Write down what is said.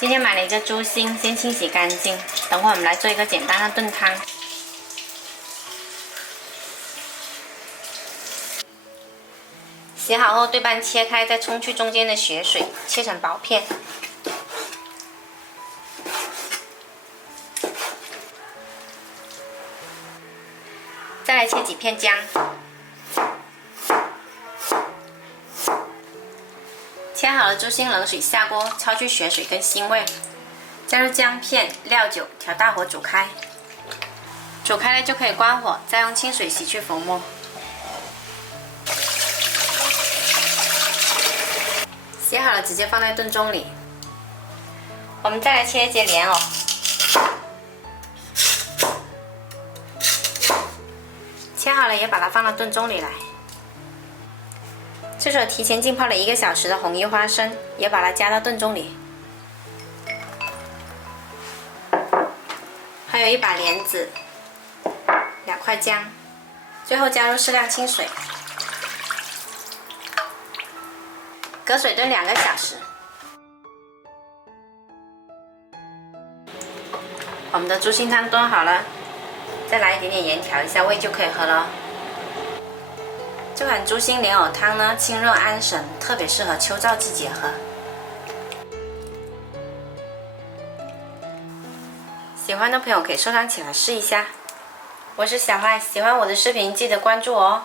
今天买了一个猪心，先清洗干净。等会我们来做一个简单的炖汤。洗好后对半切开，再冲去中间的血水，切成薄片。再来切几片姜。切好了猪心，冷水下锅，焯去血水跟腥味，加入姜片、料酒，调大火煮开。煮开了就可以关火，再用清水洗去浮沫。洗好了直接放在炖盅里。我们再来切一节莲藕，切好了也把它放到炖盅里来。这是我提前浸泡了1个小时的红衣花生，也把它加到炖盅里。还有一把莲子，2块姜，最后加入适量清水，隔水炖2个小时。我们的猪心汤炖好了，再来一点点盐调一下味就可以喝了。这款猪心莲藕汤呢，清热安神，特别适合秋燥季节喝。喜欢的朋友可以收藏起来试一下。我是小麦，喜欢我的视频记得关注我哦。